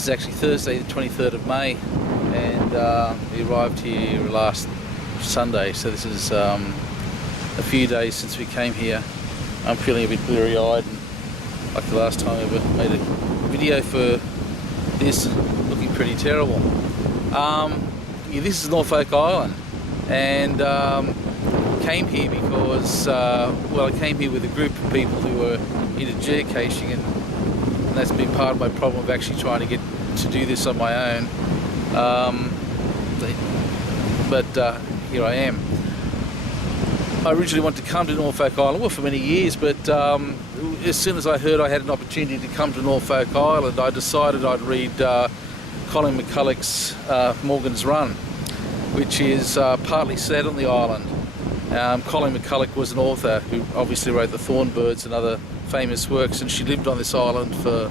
This is actually Thursday the 23rd of May, and we arrived here last Sunday, so this is a few days since we came here. I'm feeling a bit bleary-eyed, and like the last time I ever made a video for this, looking pretty terrible. This is Norfolk Island, and came here because, I came here with a group of people who were into geocaching, and that's been part of my problem of actually trying to get to do this on my own. But here I am. I originally wanted to come to Norfolk Island, well, for many years, but as soon as I heard I had an opportunity to come to Norfolk Island, I decided I'd read Colleen McCullough's Morgan's Run, which is partly set on the island. Colleen McCullough was an author who obviously wrote The Thornbirds and other famous works, and she lived on this island for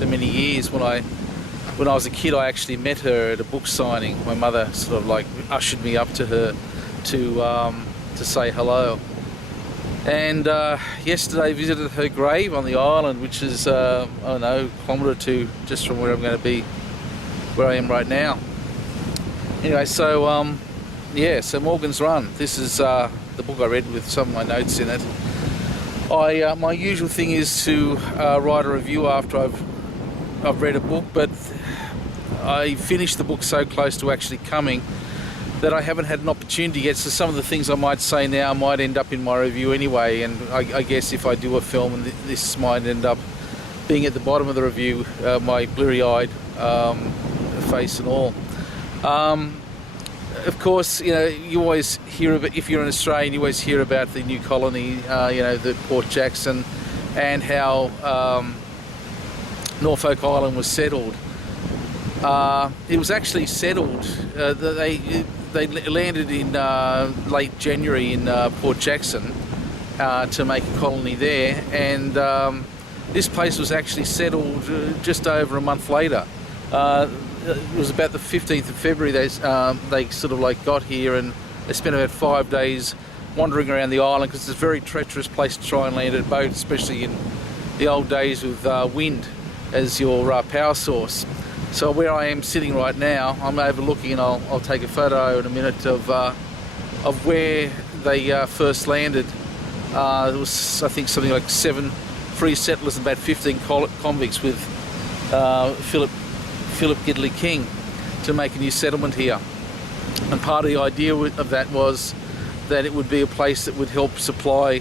many years. When I was a kid, I actually met her at a book signing. My mother sort of like ushered me up to her to say hello. And yesterday visited her grave on the island, which is I don't know, a kilometre or two just from where I'm going to be, where I am right now. Anyway, so so Morgan's Run. This is the book I read with some of my notes in it. My usual thing is to write a review after I've read a book, but I finished the book so close to actually coming that I haven't had an opportunity yet, so some of the things I might say now might end up in my review anyway, and I guess if I do a film, and this might end up being at the bottom of the review, my bleary-eyed face and all. Of course, you always hear about, if you're an Australian, you always hear about the new colony, the Port Jackson, and how Norfolk Island was settled. It was actually settled. They landed in late January in Port Jackson to make a colony there, and this place was actually settled just over a month later. It was about the 15th of February they sort of like got here, and they spent about 5 days wandering around the island, because it's a very treacherous place to try and land a boat, especially in the old days with wind as your power source. So where I am sitting right now, I'm overlooking, and I'll take a photo in a minute of where they first landed. There was, I think, something like 7 free settlers and about 15 convicts with Philip Gidley King to make a new settlement here. And part of the idea of that was that it would be a place that would help supply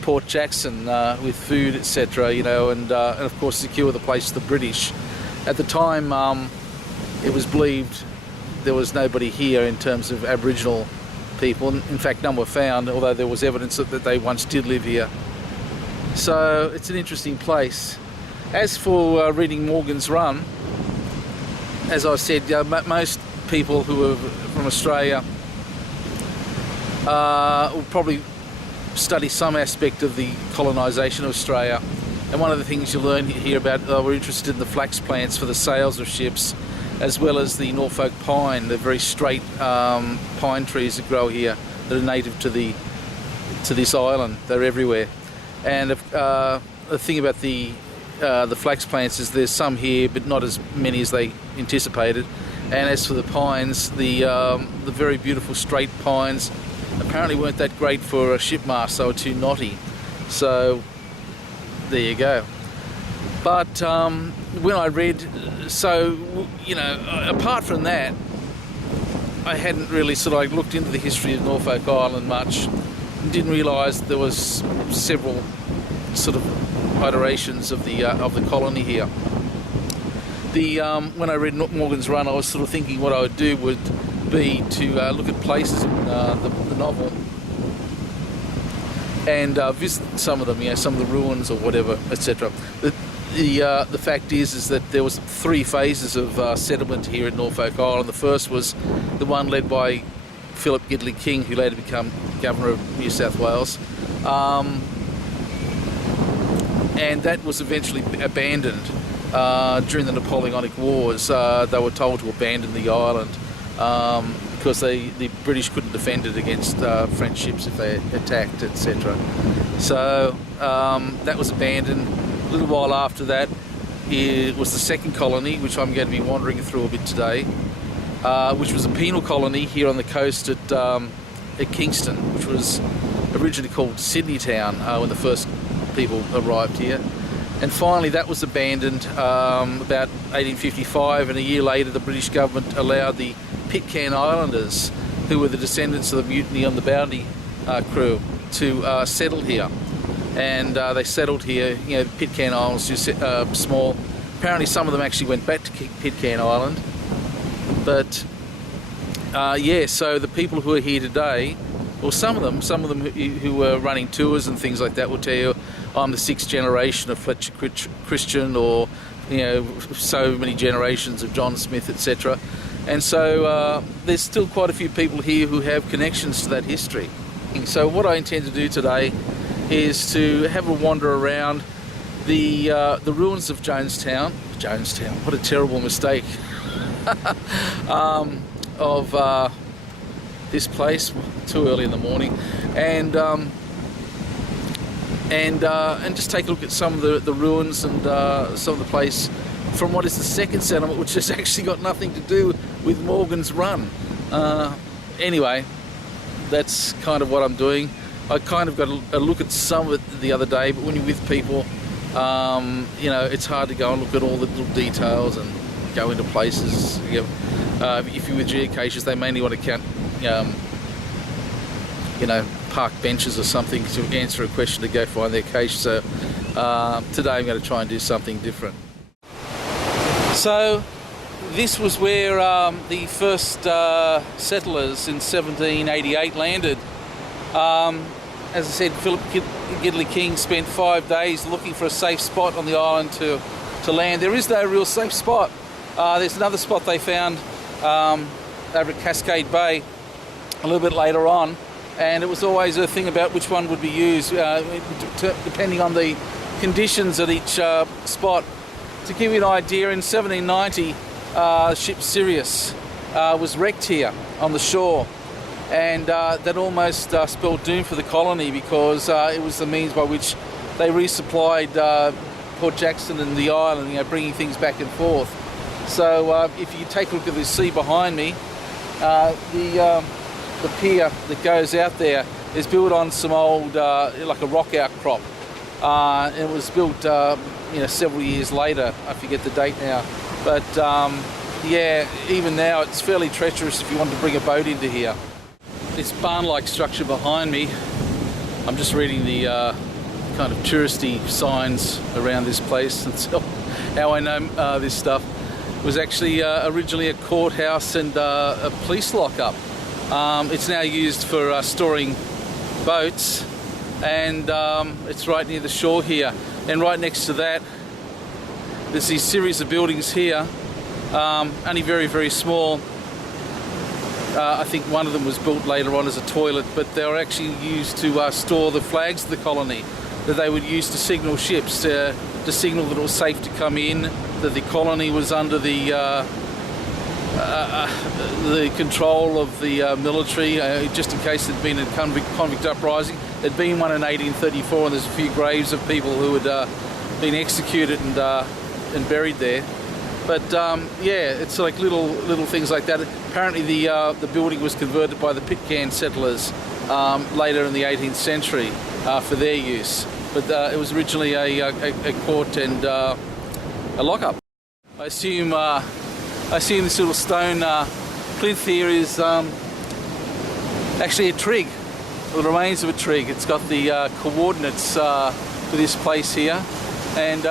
Port Jackson with food, etc., and of course secure the place to the British. At the time, it was believed there was nobody here in terms of Aboriginal people. In fact, none were found, although there was evidence that they once did live here. So it's an interesting place. As for reading Morgan's Run, as I said, most people who are from Australia will probably study some aspect of the colonisation of Australia. And one of the things you learn here about, we're interested in the flax plants for the sails of ships, as well as the Norfolk pine, the very straight pine trees that grow here that are native to this island. They're everywhere. And the thing about the flax plants is there's some here, but not as many as they anticipated. And as for the pines, the very beautiful straight pines apparently weren't that great for a ship mast. They were too knotty. So there you go. But when I read, apart from that, I hadn't really sort of like looked into the history of Norfolk Island much, and didn't realise there was several sort of iterations of the colony here. When I read Morgan's Run, I was sort of thinking what I would do would be to look at places in the novel and visit some of them, some of the ruins or whatever, etc. The fact is that there was 3 phases of settlement here at Norfolk Island. The first was the one led by Philip Gidley King, who later became Governor of New South Wales, and that was eventually abandoned during the Napoleonic Wars. They were told to abandon the island because the British couldn't defend it against French ships if they attacked, etc. So that was abandoned. A little while after that, was the second colony, which I'm going to be wandering through a bit today, which was a penal colony here on the coast at Kingston, which was originally called Sydney Town when the first people arrived here. And finally that was abandoned about 1855, and a year later the British government allowed the Pitcairn Islanders, who were the descendants of the mutiny on the Bounty crew, to settle here. And they settled here. You know, Pitcairn Island's just small. Apparently some of them actually went back to Pitcairn Island. But yeah, so the people who are here today, or some of them who were running tours and things like that, will tell you, I'm the sixth generation of Fletcher Christian, or you know, so many generations of John Smith, etc. And so there's still quite a few people here who have connections to that history. So what I intend to do today is to have a wander around the ruins of Jonestown. Jonestown, what a terrible mistake. Of this place, too early in the morning, and just take a look at some of the ruins and some of the place from what is the second settlement, which has actually got nothing to do with Morgan's Run. Anyway, that's kind of what I'm doing. I kind of got a look at some of it the other day, but when you're with people, you know, it's hard to go and look at all the little details and go into places. If you're with geocachers, they mainly want to count, you know, park benches or something to answer a question to go find their cache. So today I'm going to try and do something different. So this was where the first settlers in 1788 landed. As I said, Philip Gidley King spent 5 days looking for a safe spot on the island to land. There is no real safe spot. There's another spot they found over at Cascade Bay a little bit later on, and it was always a thing about which one would be used depending on the conditions at each spot. To give you an idea, in 1790 the ship Sirius was wrecked here on the shore, and that almost spelled doom for the colony, because it was the means by which they resupplied Port Jackson and the island, you know, bringing things back and forth. So if you take a look at the sea behind me, the pier that goes out there is built on some old, like a rock outcrop. It was built, you know, several years later. I forget the date now. But yeah, even now it's fairly treacherous if you want to bring a boat into here. This barn-like structure behind me, I'm just reading the kind of touristy signs around this place. That's how I know this stuff. It was actually originally a courthouse and a police lockup. It's now used for storing boats, and it's right near the shore here. And right next to that, there's these series of buildings here, only very, very small. I think one of them was built later on as a toilet, but they were actually used to store the flags of the colony that they would use to signal ships, to signal that it was safe to come in, that the colony was under the control of the military, just in case there'd been a convict uprising. There'd been one in 1834, and there's a few graves of people who had been executed and buried there. But yeah, it's like little things like that. Apparently the building was converted by the Pitcairn settlers later in the 18th century for their use. But it was originally a court and a lockup. I assume this little stone plinth here is actually a trig, or the remains of a trig. It's got the coordinates for this place here, and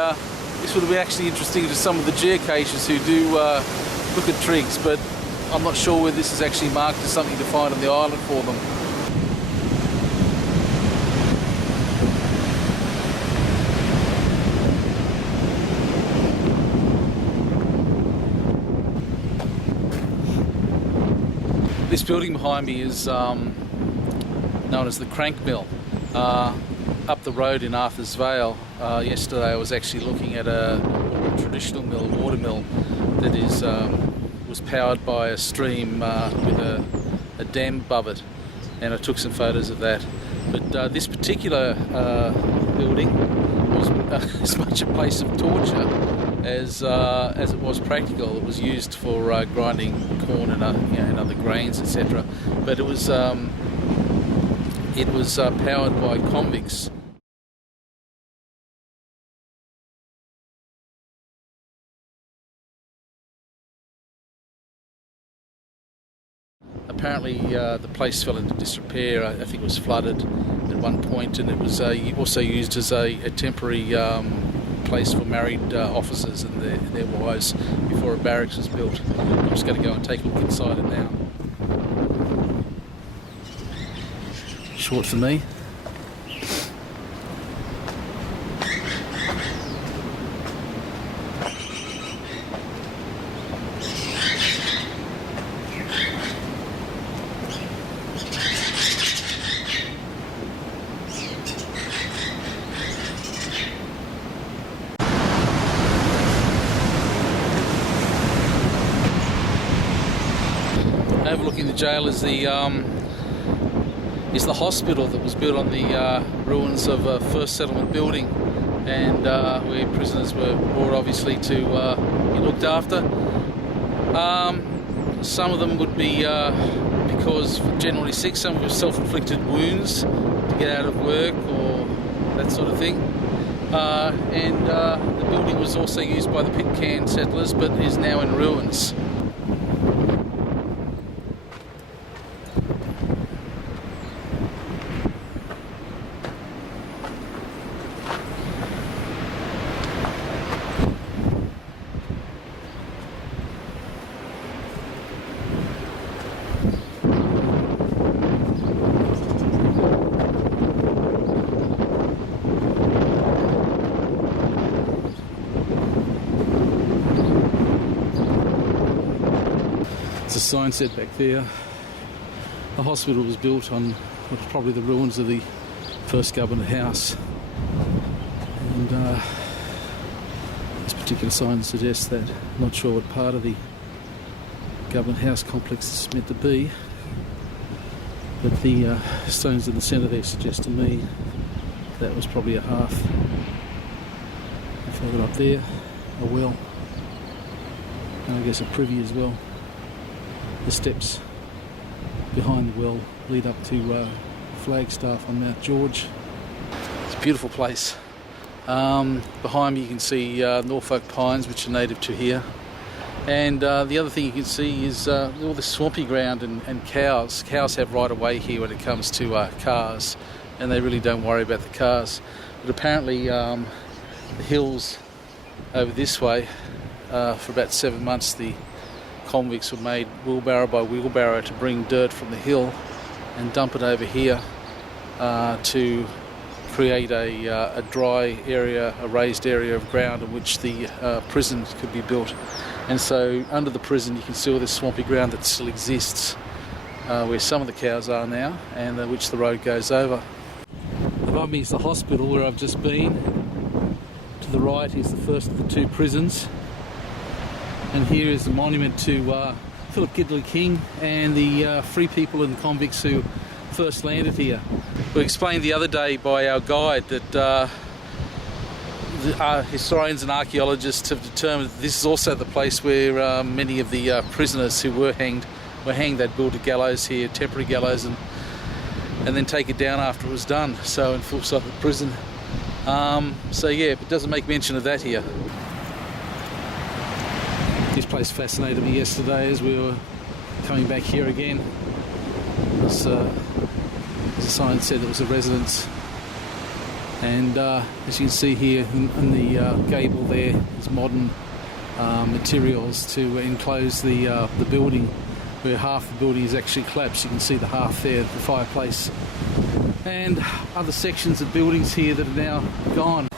this would have been actually interesting to some of the geocachers who do look at trigs, but I'm not sure whether this is actually marked as something to find on the island for them. This building behind me is known as the Crank Mill. Up the road in Arthur's Vale, yesterday I was actually looking at a traditional mill, a water mill, that was powered by a stream with a dam above it, and I took some photos of that. But this particular building was as much a place of torture as it was practical. It was used for grinding corn and and other grains, etc. But it was powered by convicts. Apparently the place fell into disrepair. I think it was flooded at one point, and it was also used as a temporary place for married officers and their wives before a barracks was built. I'm just going to go and take a look inside it now. Short for me. Overlooking the jail is the hospital that was built on the ruins of a first settlement building, and where prisoners were brought, obviously, to be looked after. Some of them would be because generally sick, some with self-inflicted wounds to get out of work or that sort of thing. And the building was also used by the Pitcairn settlers, but is now in ruins. A sign said back there, the hospital was built on what was probably the ruins of the first government house, and this particular sign suggests that. I'm not sure what part of the government house complex it's meant to be, but the stones in the centre there suggest to me that was probably a hearth. If I got up there, a well, and I guess a privy as well. The steps behind the well lead up to Flagstaff on Mount George. It's a beautiful place. Behind me you can see Norfolk pines, which are native to here. And the other thing you can see is all this swampy ground and cows. Cows have right of way here when it comes to cars, and they really don't worry about the cars. But apparently the hills over this way, for about 7 months, the convicts were made wheelbarrow by wheelbarrow to bring dirt from the hill and dump it over here to create a dry area, a raised area of ground in which the prison could be built. And so under the prison you can see all this swampy ground that still exists, where some of the cows are now, and which the road goes over. Above me is the hospital where I've just been. To the right is the first of the two prisons. And here is the monument to Philip Gidley King and the free people and convicts who first landed here. We explained the other day by our guide that historians and archaeologists have determined that this is also the place where many of the prisoners who were hanged. They'd build a gallows here, temporary gallows, and then take it down after it was done. So in full sight of the prison. So yeah, it doesn't make mention of that here. This place fascinated me yesterday as we were coming back here again. As the sign said, it was a residence, and as you can see here in the gable there is modern materials to enclose the building, where half the building is actually collapsed. You can see the half there, the fireplace, and other sections of buildings here that are now gone.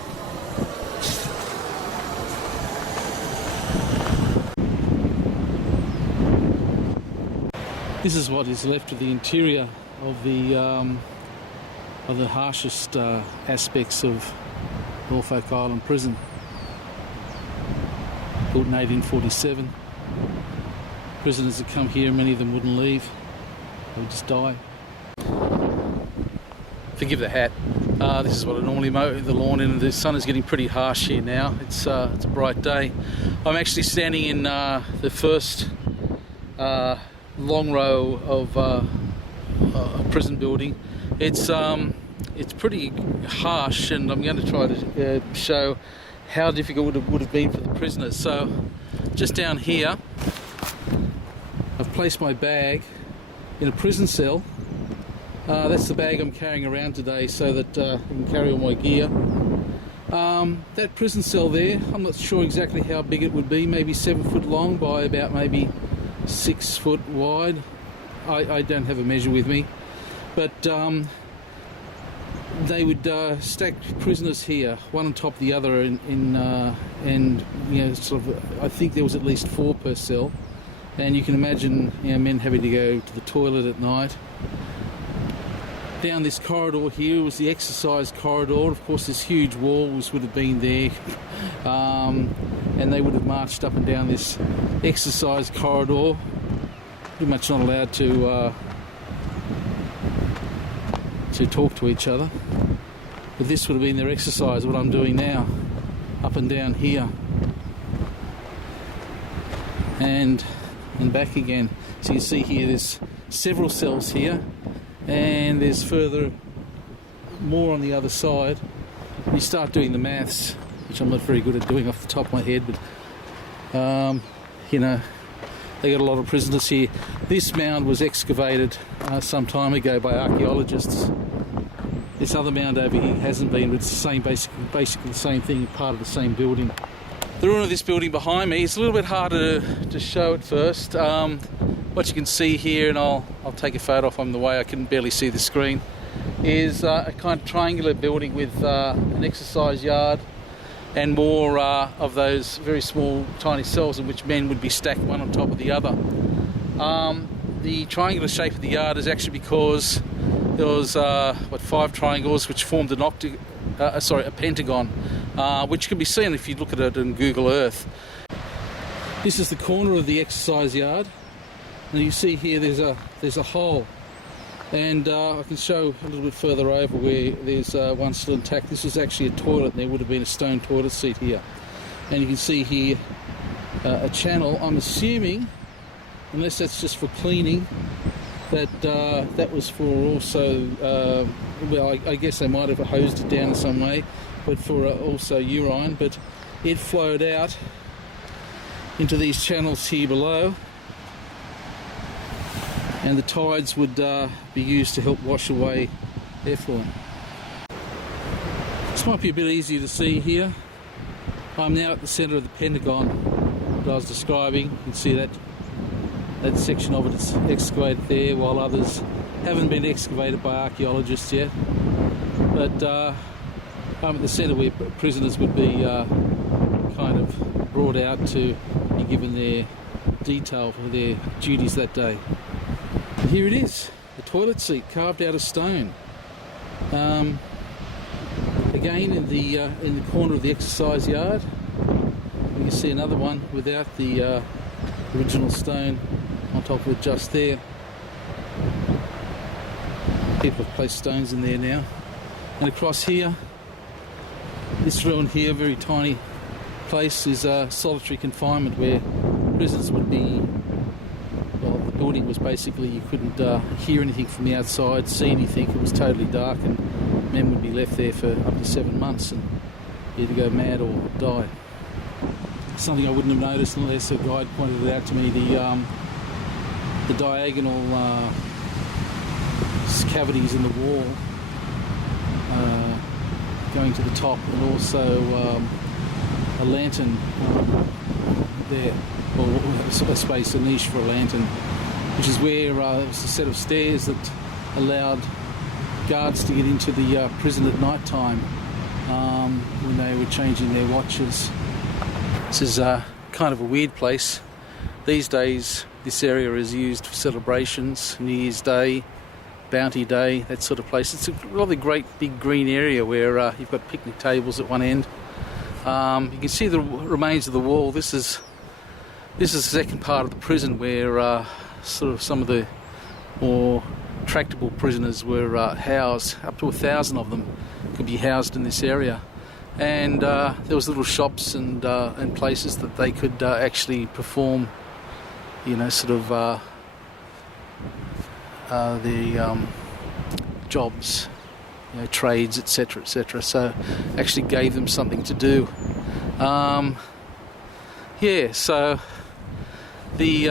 This is what is left of the interior of the harshest aspects of Norfolk Island Prison. Built in 1847. Prisoners that come here, many of them wouldn't leave. They would just die. Forgive the hat. This is what I normally mow the lawn in. The sun is getting pretty harsh here now. It's a bright day. I'm actually standing in the first long row of a prison building. It's pretty harsh, and I'm going to try to show how difficult it would have been for the prisoners. So just down here, I've placed my bag in a prison cell. That's the bag I'm carrying around today so that I can carry all my gear. That prison cell there, I'm not sure exactly how big it would be, maybe 7 foot long by about maybe 6 foot wide. I don't have a measure with me, but they would stack prisoners here, one on top of the other, and you know, sort of, I think there was at least 4 per cell. And you can imagine, you know, men having to go to the toilet at night. Down this corridor here was the exercise corridor. Of course, there's huge walls would have been there, and they would have marched up and down this exercise corridor. Pretty much not allowed to talk to each other. But this would have been their exercise, what I'm doing now, up and down here, and back again. So you see here, there's several cells here, and there's further more on the other side. You start doing the maths, which I'm not very good at doing off the top of my head, but you know, they got a lot of prisoners here. This mound was excavated some time ago by archaeologists. This other mound over here hasn't been, but it's the same, basically the same thing, part of the same building. The ruin of this building behind me is a little bit harder to show at first. What you can see here, and I'll take a photo off on the way, I can barely see the screen, is a kind of triangular building with an exercise yard and more of those very small tiny cells in which men would be stacked one on top of the other. The triangular shape of the yard is actually because there was 5 triangles which formed a pentagon, which can be seen if you look at it in Google Earth. This is the corner of the exercise yard. And you see here there's a hole, and I can show a little bit further over where there's one still intact. This is actually a toilet, and there would have been a stone toilet seat here. And you can see here a channel. I'm assuming, unless that's just for cleaning, that that was for also, well, I guess they might have hosed it down in some way, but for also urine. But it flowed out into these channels here below, and the tides would be used to help wash away effluent. This might be a bit easier to see here. I'm now at the centre of the pentagon that I was describing. You can see that section of it is excavated there, while others haven't been excavated by archaeologists yet. But I'm at the centre where prisoners would be kind of brought out to be given their detail for their duties that day. And here it is, the toilet seat carved out of stone. Again, in the corner of the exercise yard, you can see another one without the original stone on top of it just there. People have placed stones in there now. And across here, this ruin here, very tiny place, is solitary confinement, where prisoners would be, well, the building was basically, you couldn't hear anything from the outside, see anything. It was totally dark, and men would be left there for up to 7 months and either go mad or die. Something I wouldn't have noticed unless a guide pointed it out to me, the diagonal cavities in the wall going to the top, and also a lantern there, or a space, a niche for a lantern, which is where it was a set of stairs that allowed guards to get into the prison at night time when they were changing their watches. This is kind of a weird place. These days this area is used for celebrations, New Year's Day, Bounty Day, that sort of place. It's a rather great big green area where you've got picnic tables at one end. You can see the remains of the wall. This is the second part of the prison where sort of some of the more tractable prisoners were housed, up to 1,000 of them. could be housed in this area. And there was little shops and places that they could actually perform, sort of the jobs, trades, etc., etc. So actually gave them something to do. So the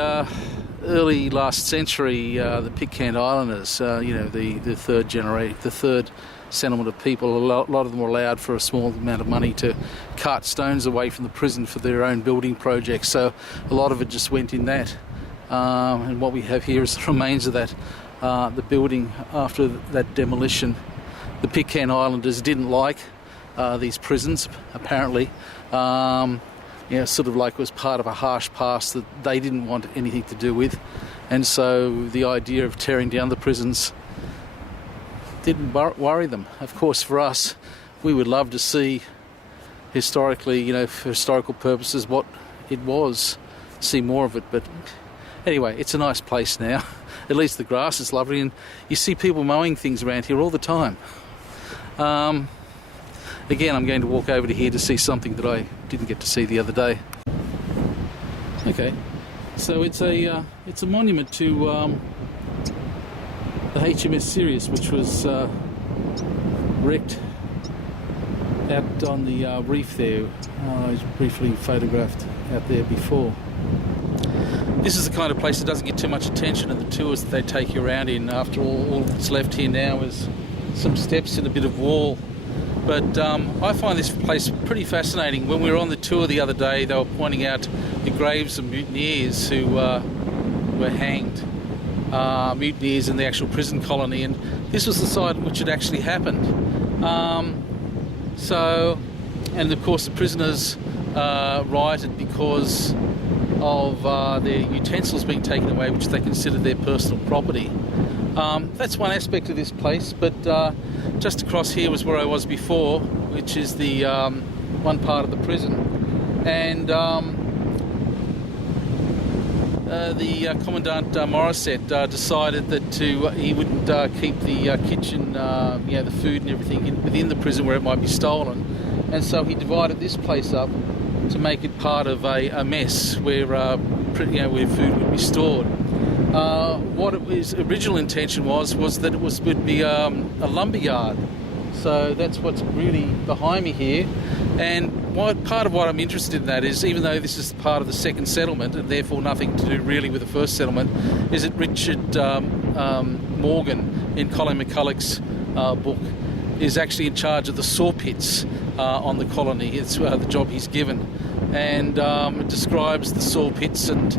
early last century, the Pitcairn Islanders, the third settlement of people, a lot of them were allowed for a small amount of money to cart stones away from the prison for their own building projects. So a lot of it just went in that. And what we have here is the remains of that, the building after that demolition. The Pitcairn Islanders didn't like these prisons, apparently. Sort of like it was part of a harsh past that they didn't want anything to do with. And so the idea of tearing down the prisons didn't worry them. Of course, for us, we would love to see historically, for historical purposes, what it was, see more of it. But anyway, it's a nice place now. At least the grass is lovely, and you see people mowing things around here all the time. Again, I'm going to walk over to here to see something that I didn't get to see the other day. Okay, so it's a monument to the HMS Sirius, which was wrecked out on the reef there. I was briefly photographed out there before. This is the kind of place that doesn't get too much attention in the tours that they take you around in. After all that's left here now is some steps and a bit of wall. But I find this place pretty fascinating. When we were on the tour the other day, they were pointing out the graves of mutineers who were hanged, mutineers in the actual prison colony, and this was the site in which it actually happened. And of course the prisoners rioted because of their utensils being taken away, which they considered their personal property. That's one aspect of this place, but just across here was where I was before, which is the one part of the prison. And the Commandant Morissette decided that he wouldn't keep the kitchen, the food and everything within the prison where it might be stolen. And so he divided this place up to make it part of a mess where food would be stored. What his original intention was that it would be a lumber yard. So that's what's really behind me here. And part of what I'm interested in that is, even though this is part of the second settlement and therefore nothing to do really with the first settlement, is that Richard Morgan in Colleen McCullough's book is actually in charge of the saw pits on the colony. It's the job he's given. And it describes the saw pits and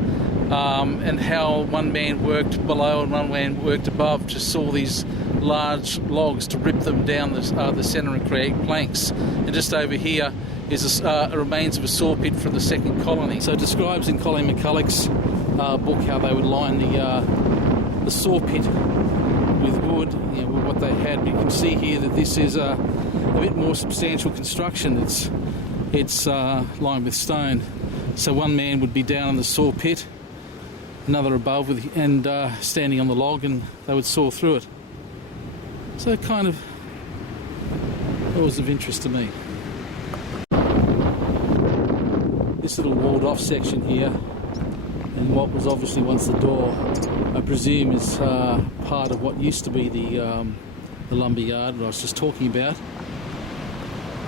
how one man worked below and one man worked above to saw these large logs to rip them down the centre and create planks. And just over here is remains of a saw pit from the second colony. So it describes in Colleen McCullough's book how they would line the saw pit with wood, with what they had. But you can see here that this is a bit more substantial construction. It's lined with stone. So one man would be down in the saw pit, another above and standing on the log, and they would saw through it. So it kind of was of interest to me. This little walled off section here, and what was obviously once the door, I presume is part of what used to be the lumber yard that I was just talking about.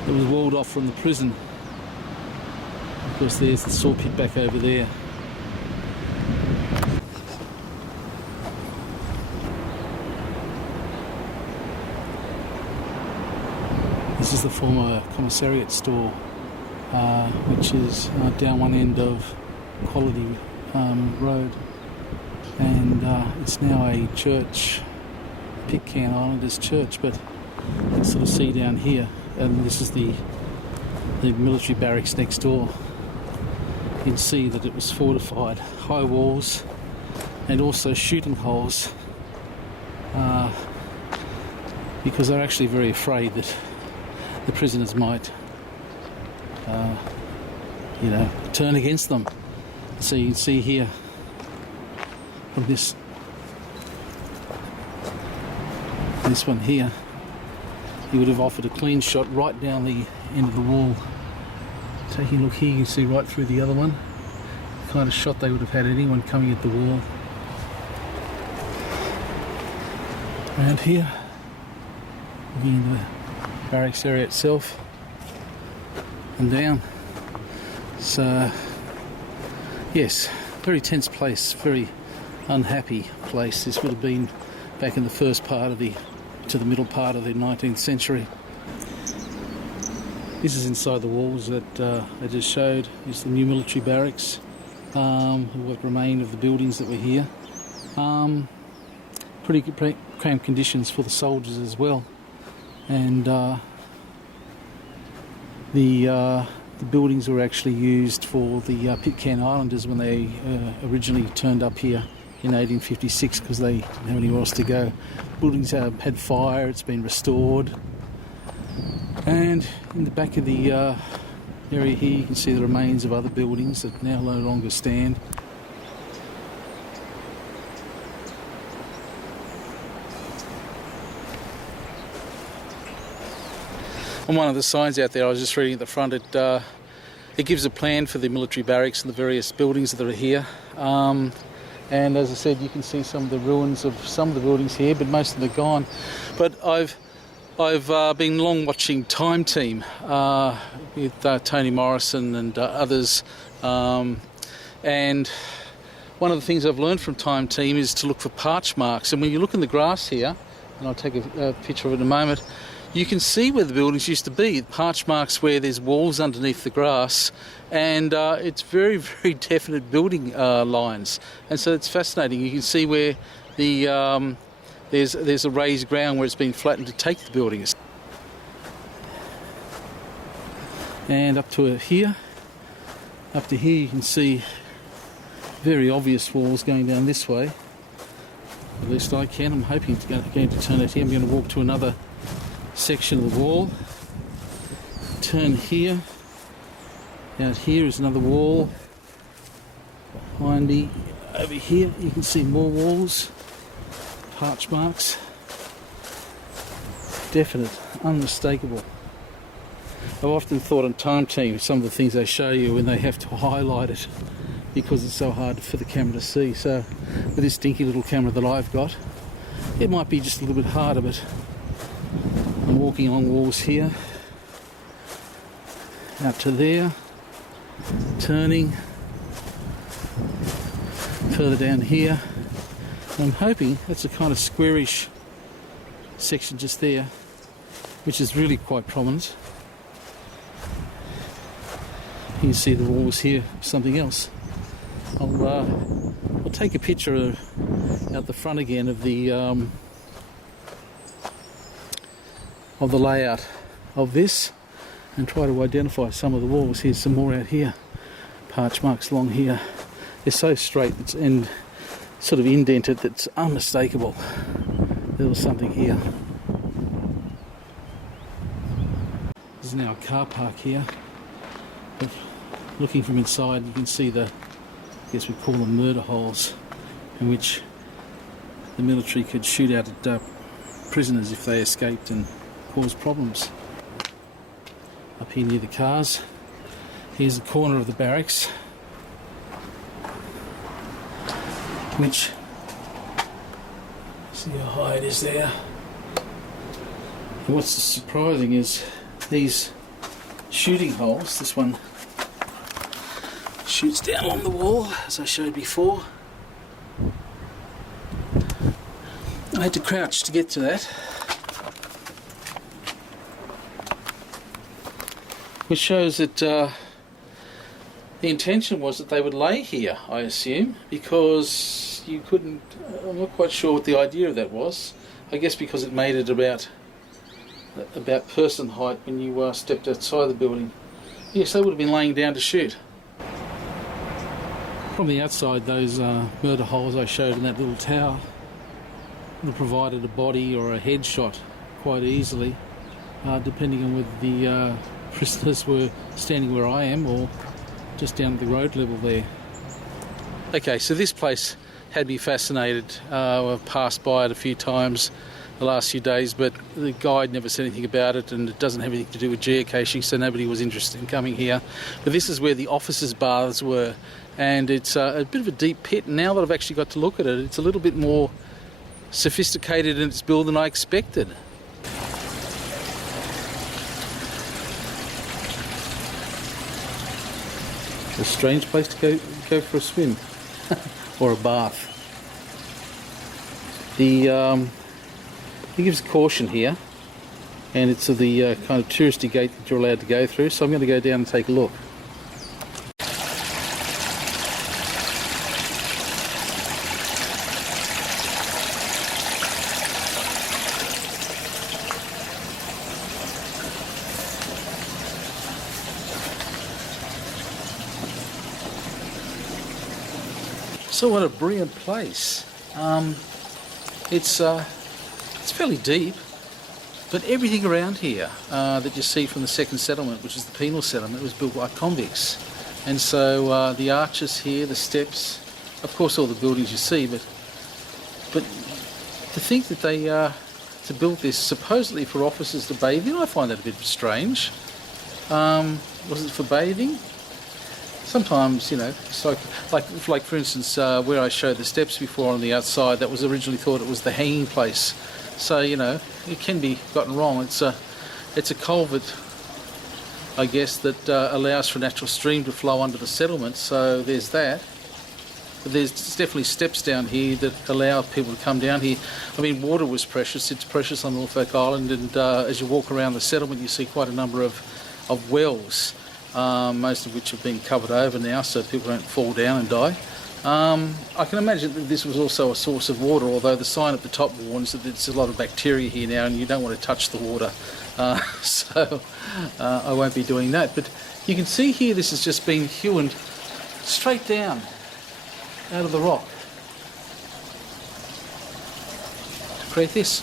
It was walled off from the prison. Of course, there's the saw pit back over there. This is the former commissariat store, which is down one end of Quality Road, and it's now a church, Pitcairn Islanders Church, but you can sort of see down here, and this is the military barracks next door. You can see that it was fortified, high walls and also shooting holes, because they're actually very afraid that the prisoners might turn against them. So you can see here from this one here, he would have offered a clean shot right down the end of the wall. Taking a look here, you can see right through the other one. The kind of shot they would have had anyone coming at the wall. Around here, looking in the barracks area itself, and down. So, yes, very tense place, very unhappy place. This would have been back in the first part of the middle part of the 19th century. This is inside the walls that I just showed. It's the new military barracks, what remained of the buildings that were here. Pretty cramped conditions for the soldiers as well, and the buildings were actually used for the Pitcairn Islanders when they originally turned up here in 1856 because they didn't have anywhere else to go. Buildings had fire, it's been restored, and in the back of the area here you can see the remains of other buildings that now no longer stand. On one of the signs out there, I was just reading at the front, it gives a plan for the military barracks and the various buildings that are here. And as I said, you can see some of the ruins of some of the buildings here, but most of them are gone. But I've been long watching Time Team with Tony Morrison and others. And one of the things I've learned from Time Team is to look for parch marks. And when you look in the grass here, and I'll take a picture of it in a moment, you can see where the buildings used to be, parch marks where there's walls underneath the grass, and it's very, very definite building lines. And so it's fascinating. You can see where the there's a raised ground where it's been flattened to take the buildings. And up to here you can see very obvious walls going down this way. At least I can. I'm hoping it's going to turn out here. I'm going to walk to another section of the wall, turn here, out here is another wall, behind me over here you can see more walls, parch marks, definite, unmistakable. I've often thought on Time Team some of the things they show you when they have to highlight it because it's so hard for the camera to see. So with this dinky little camera that I've got, it might be just a little bit harder, but I'm walking along walls here, out to there, turning, further down here, and I'm hoping that's a kind of squarish section just there, which is really quite prominent. You can see the walls here, something else. I'll take a picture out the front again of the layout of this and try to identify some of the walls. Here's some more out here, parch marks along here. They're so straight and sort of indented that's unmistakable. There was something here. There's now a car park here, but looking from inside you can see the, I guess we call them murder holes, in which the military could shoot out at prisoners if they escaped and cause problems. Up here near the cars, here's the corner of the barracks, which, see how high it is there. And what's surprising is these shooting holes. This one shoots down along the wall, as I showed before. I had to crouch to get to that, which shows that the intention was that they would lay here, I assume, because you couldn't, I'm not quite sure what the idea of that was. I guess because it made it about person height when you stepped outside the building. Yes, they would have been laying down to shoot. From the outside, those murder holes I showed in that little tower would have provided a body or a head shot quite easily, depending on whether the prisoners were standing where I am or just down at the road level there. Okay, so this place had me fascinated. I've passed by it a few times. the last few days, but the guide never said anything about it, and it doesn't have anything to do with geocaching, so nobody was interested in coming here. But this is where the officers' baths were, and it's a bit of a deep pit. And now that I've actually got to look at it, it's a little bit more sophisticated in its build than I expected. A strange place to go for a swim or a bath. He gives caution here, and it's the kind of touristy gate that you're allowed to go through, so I'm going to go down and take a look. So what a brilliant place. It's fairly deep, but everything around here that you see from the second settlement, which is the penal settlement, was built by convicts. And so the arches here, the steps, of course all the buildings you see, but to think that they to build this supposedly for officers to bathe in, I find that a bit strange. Was it for bathing? Sometimes, you know, it's like for instance, where I showed the steps before on the outside, that was originally thought it was the hanging place. So, you know, it can be gotten wrong. It's a culvert, I guess, that allows for a natural stream to flow under the settlement. So there's that. But there's definitely steps down here that allow people to come down here. I mean, water was precious. It's precious on Norfolk Island, and as you walk around the settlement, you see quite a number of wells. Most of which have been covered over now so people don't fall down and die. I can imagine that this was also a source of water, although the sign at the top warns that there's a lot of bacteria here now and you don't want to touch the water. So I won't be doing that. But you can see here this has just been hewn straight down out of the rock to create this.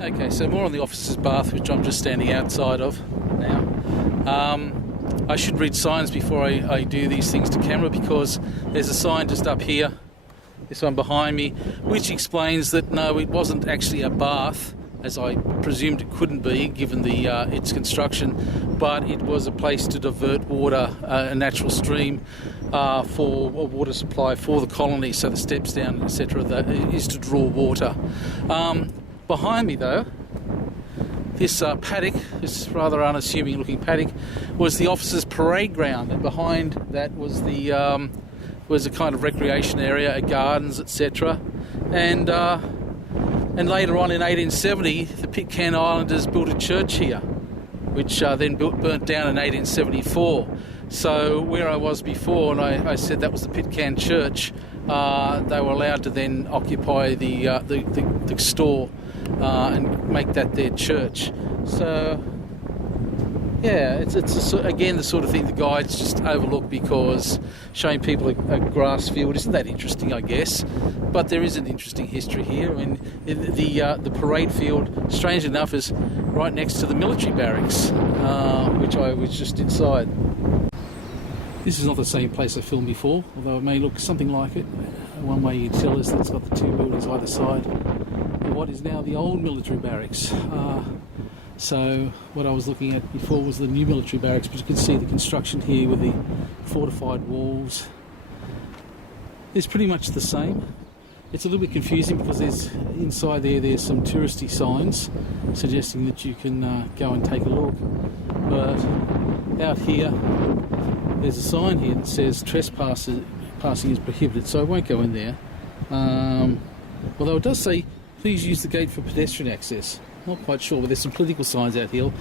Okay, so more on the officer's bath, which I'm just standing outside of now. I should read signs before I do these things to camera, because there's a sign just up here, this one behind me, which explains that no, it wasn't actually a bath, as I presumed it couldn't be given the its construction, but it was a place to divert water, a natural stream for a water supply for the colony, so the steps down, etc., is to draw water. Behind me though, this paddock, this rather unassuming looking paddock, was the officers' parade ground, and behind that was was a kind of recreation area, gardens, etc. And later on in 1870, the Pitcairn Islanders built a church here, which then burnt down in 1874. So where I was before, and I said that was the Pitcairn Church, they were allowed to then occupy the store and make that their church. So yeah, it's again the sort of thing the guides just overlook, because showing people a grass field isn't that interesting, I guess. But there is an interesting history here. I mean, the parade field, strange enough, is right next to the military barracks, which I was just inside. This is not the same place I filmed before, although it may look something like it. One way you can tell is that it's got the two buildings either side of what is now the old military barracks. So what I was looking at before was the new military barracks, but you can see the construction here with the fortified walls. It's pretty much the same. It's a little bit confusing because inside there's some touristy signs suggesting that you can go and take a look. But out here, there's a sign here that says passing is prohibited, so I won't go in there. Although it does say, please use the gate for pedestrian access. Not quite sure, but there's some political signs out here.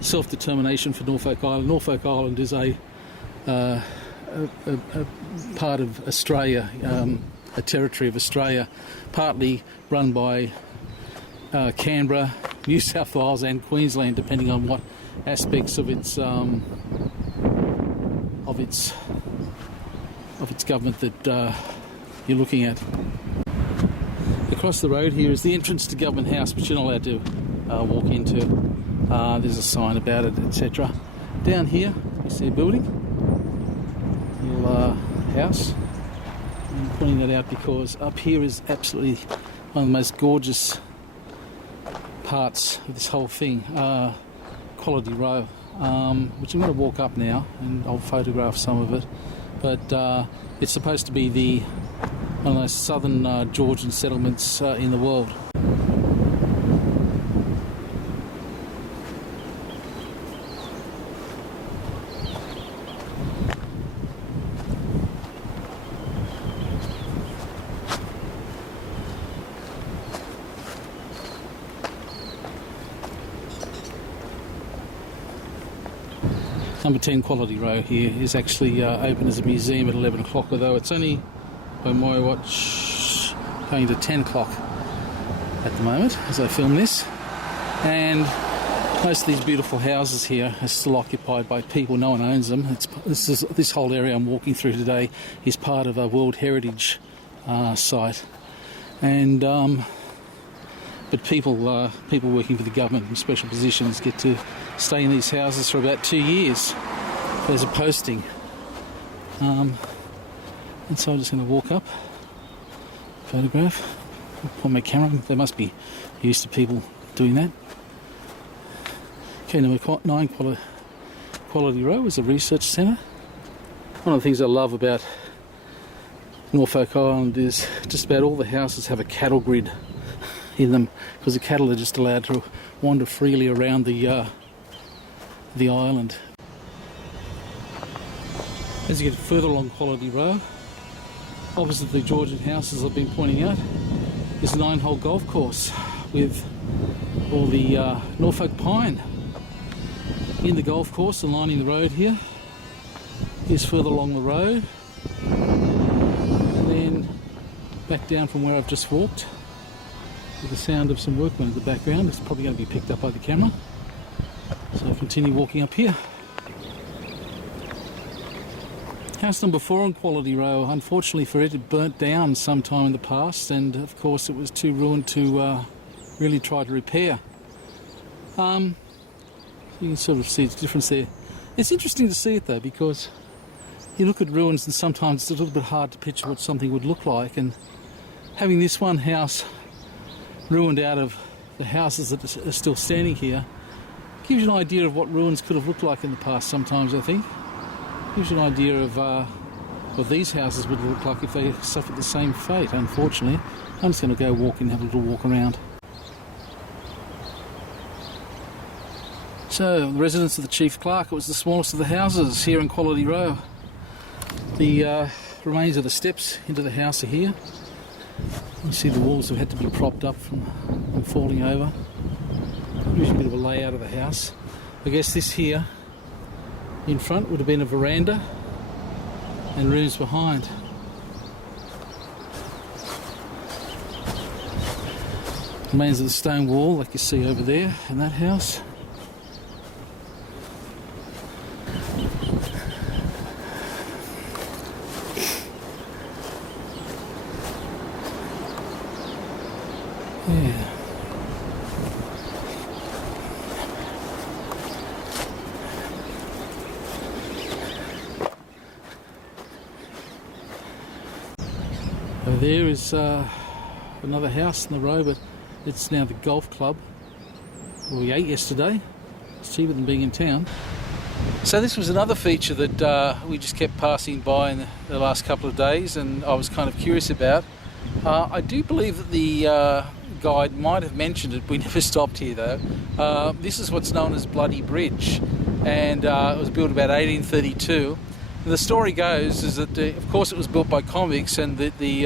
Self-determination for Norfolk Island. Norfolk Island is a part of Australia, a territory of Australia, partly run by Canberra, New South Wales and Queensland, depending on what aspects of its government that you're looking at. Across the road here is the entrance to Government House, which you're not allowed to walk into. There's a sign about it, etc. Down here you see a building, little house. I'm pointing that out because up here is absolutely one of the most gorgeous parts of this whole thing are Quality Row, which I'm going to walk up now and I'll photograph some of it. But it's supposed to be one of those southern Georgian settlements in the world. Number 10 Quality Row here is actually open as a museum at 11 o'clock, although it's only, by my watch, going to 10 o'clock at the moment as I film this. And most of these beautiful houses here are still occupied by people. No one owns them. This whole area I'm walking through today is part of a World Heritage site. And but people working for the government in special positions get to stay in these houses for about 2 years. There's a posting. And so I'm just going to walk up, photograph, put my camera. They must be used to people doing that. Okay, number 9 Quality Row is a research centre. One of the things I love about Norfolk Island is just about all the houses have a cattle grid in them, because the cattle are just allowed to wander freely around the island. As you get further along Quality Row, opposite the Georgian houses I've been pointing out, is a 9-hole golf course with all the Norfolk pine in the golf course and lining the road here. Here's further along the road, and then back down from where I've just walked, with the sound of some workmen in the background. It's probably going to be picked up by the camera. So I'll continue walking up here. House number 4 on Quality Row, unfortunately for it, it burnt down sometime in the past, and of course it was too ruined to really try to repair. You can sort of see the difference there. It's interesting to see it though, because you look at ruins and sometimes it's a little bit hard to picture what something would look like, and having this one house ruined out of the houses that are still standing here gives you an idea of what ruins could have looked like in the past sometimes, I think. Gives you an idea of what these houses would look like if they suffered the same fate, unfortunately. I'm just going to go walk and have a little walk around. So, the residence of the Chief Clerk, it was the smallest of the houses here in Quality Row. The remains of the steps into the house are here. You see the walls have had to be propped up from falling over. Here's a bit of a layout of the house. I guess this here in front would have been a veranda and rooms behind. Remains of the stone wall like you see over there in that house. Yeah. There is another house in the row, but it's now the golf club. Well, we ate yesterday. It's cheaper than being in town. So this was another feature that we just kept passing by in the last couple of days, and I was kind of curious about. I do believe that the guide might have mentioned it. We never stopped here though. This is what's known as Bloody Bridge, and it was built about 1832. And the story goes is that, of course, it was built by convicts, and that the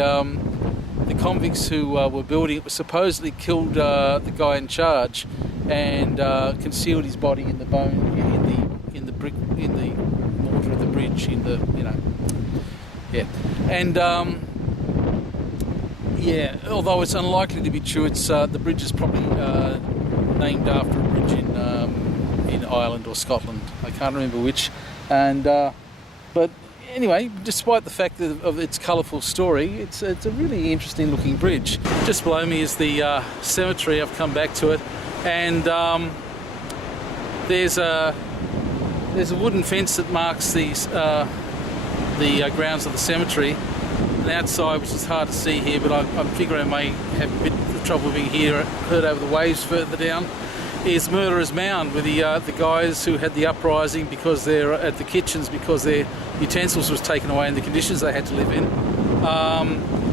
convicts who were building it were supposedly killed the guy in charge and concealed his body in the bone in the brick in the mortar of the bridge and although it's unlikely to be true, it's the bridge is probably named after a bridge in Ireland or Scotland. I can't remember which, and but anyway, despite the fact of its colourful story, it's a really interesting looking bridge. Just below me is the cemetery. I've come back to it, and there's a wooden fence that marks the grounds of the cemetery. And outside, which is hard to see here, but I figure I may have a bit the trouble being heard over the waves further down, is Murderer's Mound, where the guys who had the uprising because they're at the kitchens because their utensils was taken away and the conditions they had to live in,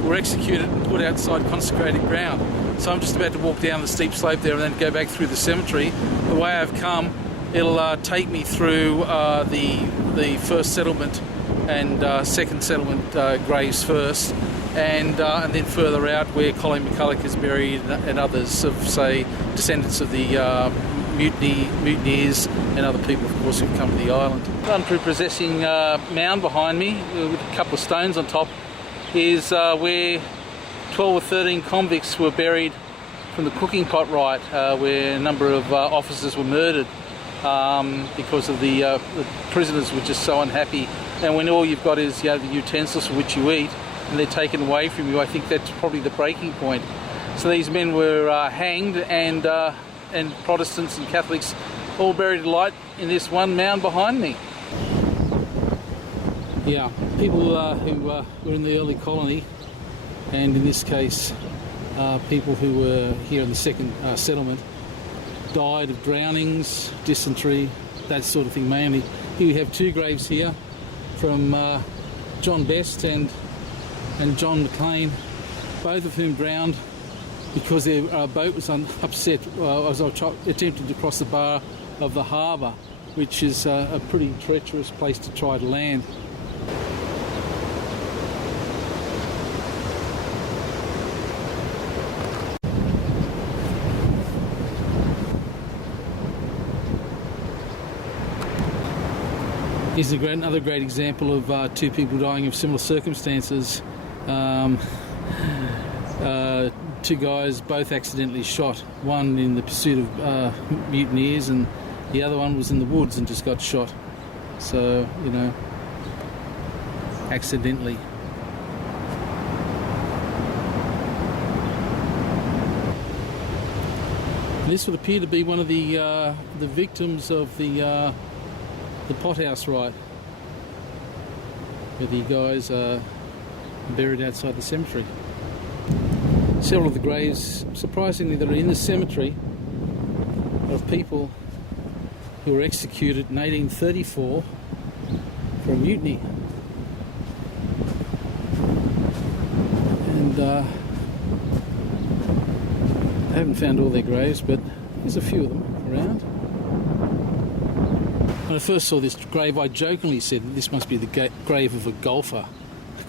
were executed and put outside consecrated ground. So I'm just about to walk down the steep slope there and then go back through the cemetery. The way I've come, it'll take me through the first settlement and second settlement graves first, and then further out where Colleen McCullough is buried and others of, say, descendants of the mutineers and other people, of course, who've come to the island. The unprepossessing mound behind me with a couple of stones on top is where 12 or 13 convicts were buried from the cooking pot right, where a number of officers were murdered because of the prisoners were just so unhappy. And when all you've got is the utensils for which you eat, and they're taken away from you, I think that's probably the breaking point. So these men were hanged, and Protestants and Catholics all buried alight in this one mound behind me. Yeah, people who were in the early colony, and in this case people who were here in the second settlement, died of drownings, dysentery, that sort of thing mainly. Here we have two graves here from John Best and John McLean, both of whom drowned because their boat was upset as they attempted to cross the bar of the harbour, which is a pretty treacherous place to try to land. Here's another great example of two people dying of similar circumstances. Two guys both accidentally shot. One in the pursuit of mutineers, and the other one was in the woods and just got shot. So, accidentally. This would appear to be one of the victims of the pothouse riot, where the guys are buried outside the cemetery. Several of the graves, surprisingly, that are in the cemetery of people who were executed in 1834 for a mutiny. And I haven't found all their graves, but there's a few of them around. When I first saw this grave, I jokingly said that this must be the grave of a golfer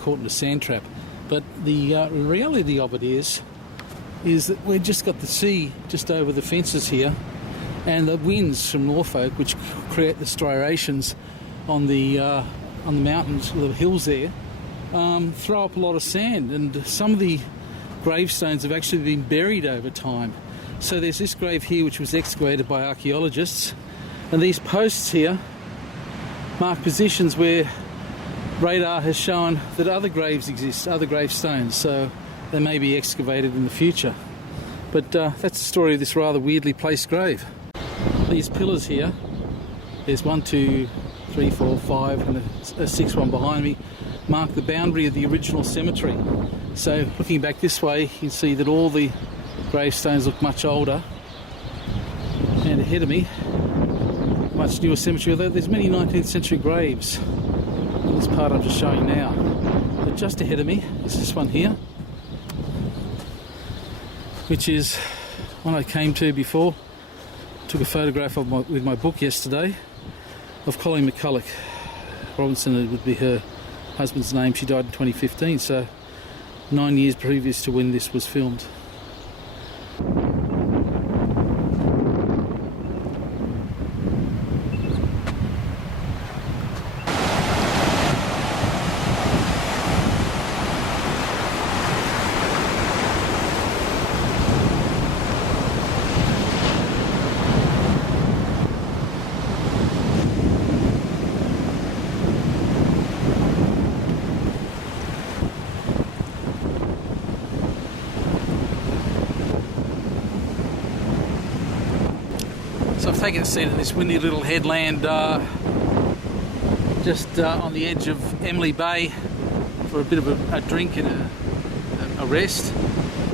caught in a sand trap. But the reality of it is that we've just got the sea just over the fences here, and the winds from Norfolk, which create the striations on the mountains, the hills there, throw up a lot of sand, and some of the gravestones have actually been buried over time. So there's this grave here which was excavated by archaeologists, and these posts here mark positions where radar has shown that other graves exist, other gravestones, so they may be excavated in the future. But that's the story of this rather weirdly placed grave. These pillars here, there's 1, 2, 3, 4, 5 and a 6th one behind me, mark the boundary of the original cemetery. So looking back this way, you can see that all the gravestones look much older. And ahead of me, much newer cemetery, although there's many 19th century graves in this part I'm just showing now. But just ahead of me is this one here, which is one I came to before. Took a photograph of with my book yesterday of Colleen McCullough. Robinson would be her husband's name. She died in 2015, so 9 years previous to when this was filmed. So I've taken a seat in this windy little headland just on the edge of Emily Bay for a bit of a drink and a rest.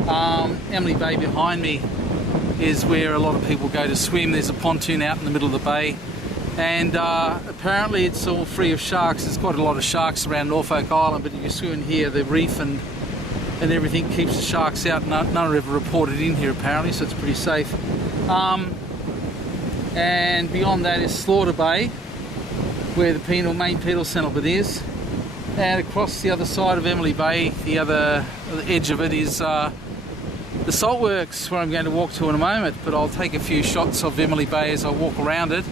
Emily Bay behind me is where a lot of people go to swim. There's a pontoon out in the middle of the bay, and apparently it's all free of sharks. There's quite a lot of sharks around Norfolk Island, but if you swim in here, the reef and everything keeps the sharks out. None are ever reported in here apparently, so it's pretty safe. And beyond that is Slaughter Bay, where the main penal settlement is. And across the other side of Emily Bay, the other edge of it, is the salt works, where I'm going to walk to in a moment, but I'll take a few shots of Emily Bay as I walk around it.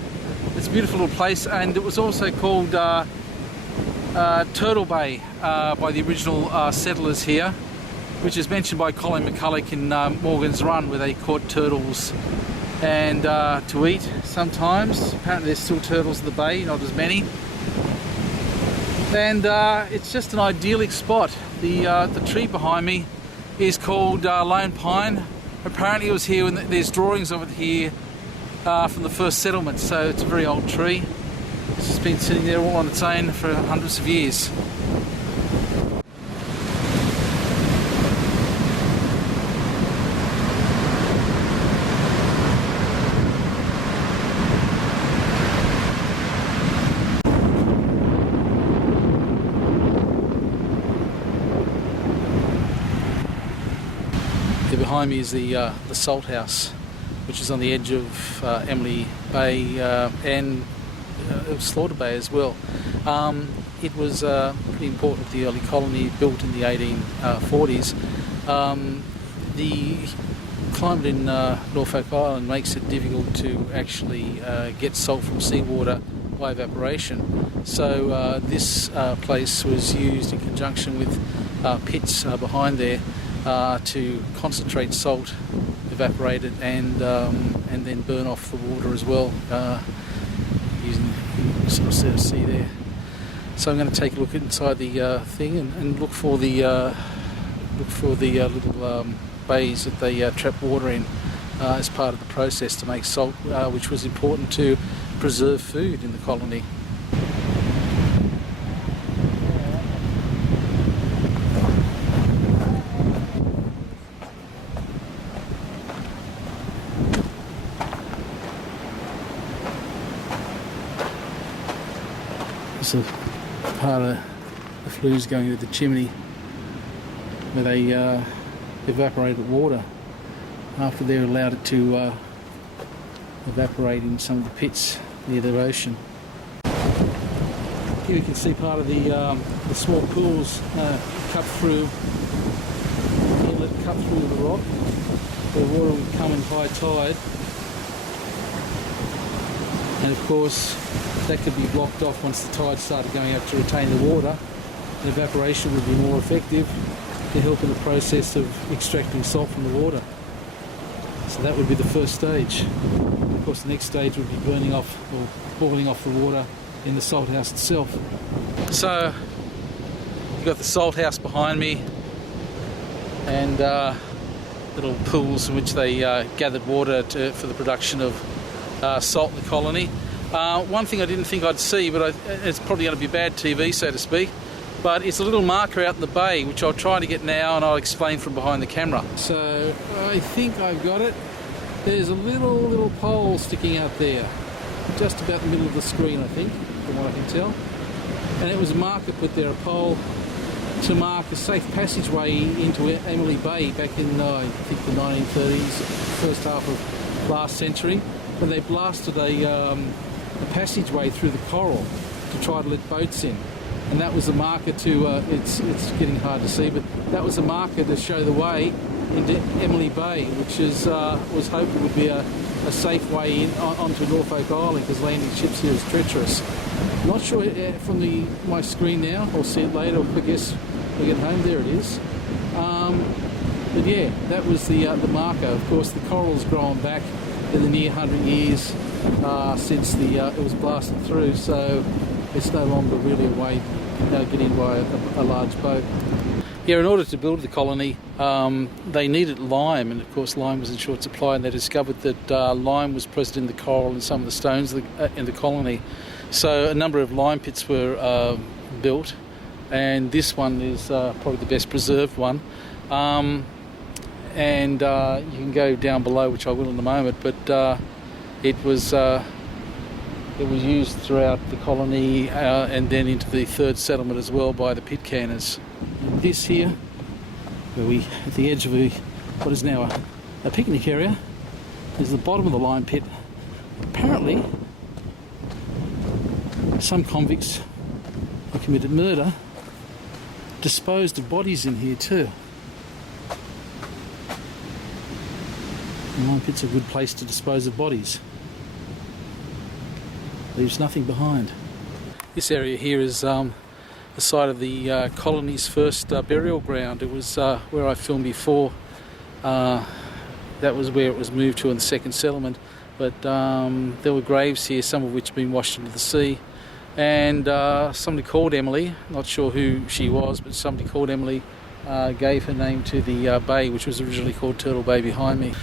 It's a beautiful little place, and it was also called Turtle Bay by the original settlers here, which is mentioned by Colleen McCullough in Morgan's Run, where they caught turtles and to eat sometimes. Apparently there's still turtles in the bay, not as many. And it's just an idyllic spot. The tree behind me is called Lone Pine. Apparently it was here, and there's drawings of it here from the first settlement, so it's a very old tree. It's just been sitting there all on its own for hundreds of years. Behind me is the salt house, which is on the edge of Emily Bay and Slaughter Bay as well. It was pretty important to the early colony, built in the 1840s. The climate in Norfolk Island makes it difficult to actually get salt from seawater by evaporation. So this place was used in conjunction with pits behind there to concentrate salt, evaporate it, and then burn off the water as well, using, you sort of see there. So I'm going to take a look inside the thing and look for the little bays that they trap water in as part of the process to make salt, which was important to preserve food in the colony. This is part of the flues going into the chimney where they evaporate the water after they're allowed it to evaporate in some of the pits near the ocean. Here you can see part of the small pools cut through the rock where water would come in high tide, and of course that could be blocked off once the tide started going up to retain the water, and evaporation would be more effective to help in the process of extracting salt from the water. So that would be the first stage. And of course the next stage would be burning off or boiling off the water in the salt house itself. So you've got the salt house behind me, and little pools in which they gathered water for the production of salt in the colony. One thing I didn't think I'd see, but it's probably going to be bad TV, so to speak, but it's a little marker out in the bay, which I'll try to get now, and I'll explain from behind the camera. So I think I've got it. There's a little pole sticking out there, just about the middle of the screen, I think, from what I can tell. And it was a marker put there, a pole to mark a safe passageway into Emily Bay back in, I think, the 1930s, first half of last century, when they blasted a passageway through the coral to try to let boats in. And that was a marker to, it's getting hard to see, but that was a marker to show the way into Emily Bay, which is, was hoped would be a safe way in onto Norfolk Island, because landing ships here is treacherous. Not sure from my screen now, I'll see it later, I guess when we get home. There it is. But yeah, that was the marker. Of course, the coral's grown back in the near 100 years since it was blasted through, so it's no longer really a way to get in by a large boat. Yeah, in order to build the colony, they needed lime, and of course lime was in short supply, and they discovered that lime was present in the coral and some of the stones in the colony. So a number of lime pits were built, and this one is probably the best preserved one. and you can go down below, which I will in a moment, but it was used throughout the colony and then into the third settlement as well by the pit canners. And this here, where we at the edge of what is now a picnic area, is the bottom of the lime pit. Apparently, some convicts who committed murder disposed of bodies in here too. The lime pit's a good place to dispose of bodies. Leaves nothing behind. This area here is the site of the colony's first burial ground. It was where I filmed before. That was where it was moved to in the second settlement. But there were graves here, some of which had been washed into the sea. And somebody called Emily, not sure who she was, but somebody called Emily gave her name to the bay, which was originally called Turtle Bay behind me.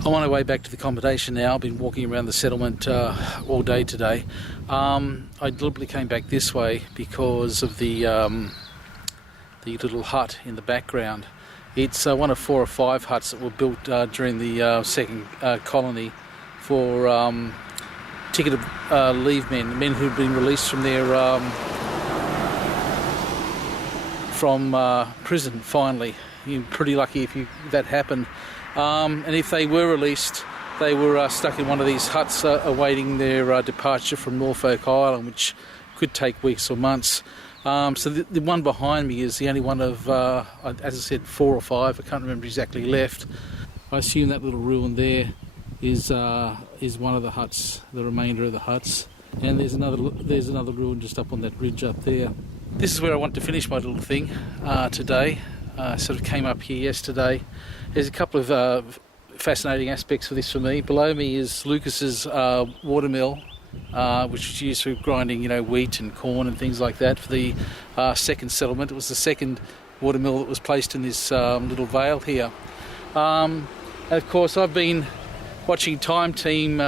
I'm on my way back to the accommodation now. I've been walking around the settlement all day today. I deliberately came back this way because of the little hut in the background. It's one of 4 or 5 huts that were built during the second colony for ticketed leave men who'd been released from their prison finally. You're pretty lucky if that happened. And if they were released, they were stuck in one of these huts awaiting their departure from Norfolk Island, which could take weeks or months. So the one behind me is the only one of, as I said, 4 or 5. I can't remember exactly left. I assume that little ruin there is one of the huts, the remainder of the huts. And there's another ruin just up on that ridge up there. This is where I want to finish my little thing today. Sort of came up here yesterday. There's a couple of fascinating aspects of this for me. Below me is Lucas's watermill, which was used for grinding, wheat and corn and things like that for the second settlement. It was the second watermill that was placed in this little vale here. And of course, I've been watching Time Team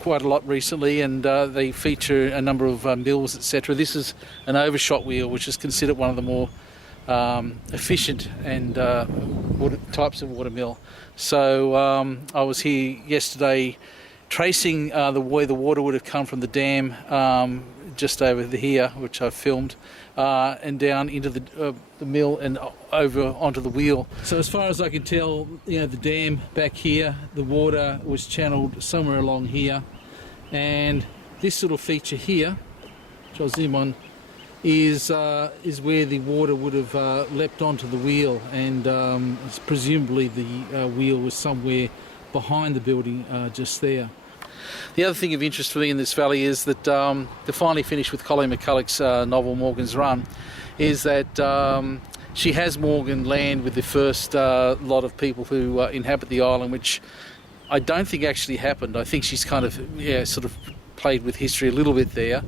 quite a lot recently, and they feature a number of mills, etc. This is an overshot wheel, which is considered one of the more efficient and types of watermill. So I was here yesterday tracing the way the water would have come from the dam just over here, which I've filmed, and down into the mill and over onto the wheel. So as far as I can tell, the dam back here, the water was channeled somewhere along here, and this little feature here, which I'll zoom on, is where the water would have leapt onto the wheel, and presumably the wheel was somewhere behind the building just there. The other thing of interest for me in this valley is that to finally finish with Colleen McCullough's novel Morgan's Run is that she has Morgan land with the first lot of people who inhabit the island, which I don't think actually happened. I think she's kind of sort of played with history a little bit there.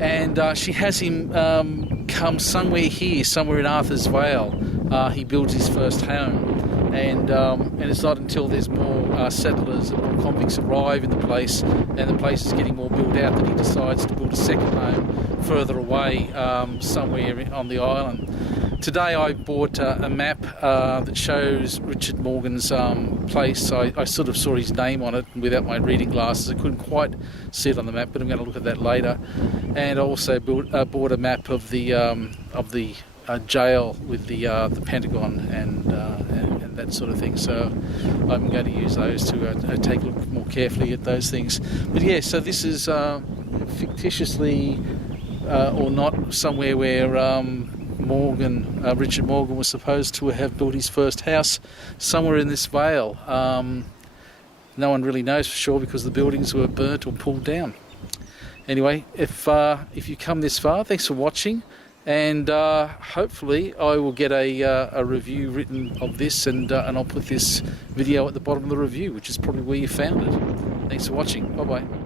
And she has him come somewhere here, somewhere in Arthur's Vale. He builds his first home, and it's not until there's more settlers and more convicts arrive in the place, and the place is getting more built out, that he decides to build a second home further away, somewhere on the island. Today I bought a map that shows Richard Morgan's place. I sort of saw his name on it, and without my reading glasses I couldn't quite see it on the map, but I'm going to look at that later. And I also bought a map of the jail with the Pentagon and that sort of thing. So I'm going to use those to take a look more carefully at those things. But yeah, so this is fictitiously or not somewhere where Richard Morgan was supposed to have built his first house, somewhere in this vale. No one really knows for sure because the buildings were burnt or pulled down. Anyway, if you come this far, thanks for watching, and hopefully I will get a review written of this, and I'll put this video at the bottom of the review, which is probably where you found it. Thanks for watching. Bye bye.